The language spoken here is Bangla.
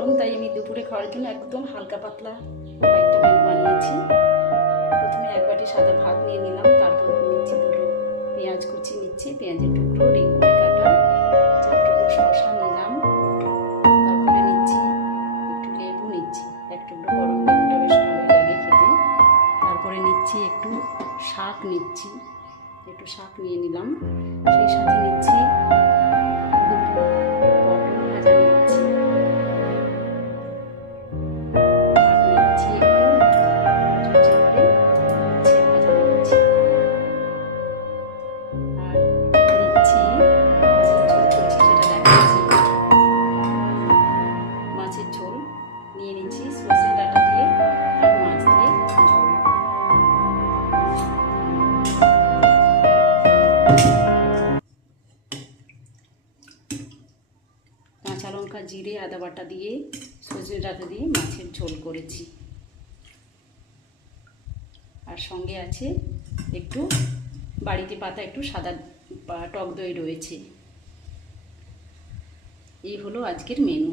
গরম, তাই আমি দুপুরে খাওয়ার জন্য একদম হালকা পাতলা কয়েকটা মেনু বানিয়েছি। প্রথমে এক বাটি সাদা ভাত নিয়ে নিলাম, তারপর নিচ্ছি দুটো পেঁয়াজ কুচি, নিচ্ছি পেঁয়াজের টুকরো রিং করে কাটা, 4 টুকরো শসা নিলাম, তারপরে নিচ্ছি একটু লেবু, নিচ্ছি 1 টুকরো গরম লেবুটা বেশ ভালোই লাগে খেতে। তারপরে নিচ্ছি একটু শাক, নিচ্ছি একটু শাক নিয়ে নিলাম, সেই সাথে নিচ্ছি দুটো পটল ভাজা, নিচ্ছি আর নিচ্ছি একটু চচে করে উচ্ছে ভাজা, নিচ্ছি আর নিচ্ছি মাছের ঝোল করছি, সেটা দেখাচ্ছি। মাছের ঝোল নিয়ে নিচ্ছি সরষে ডাঁটা দিয়ে আর মাছ দিয়ে ঝোল। কাঁচা লঙ্কা, জিরে, আদা বাটা দিয়ে সজনে ডাঁটা দিয়ে মাছের ঝোল করেছি, আর সঙ্গে আছে একটু বাড়িতে পাতা একটু সাদা টক দই রয়েছে। এই হলো আজকের মেনু।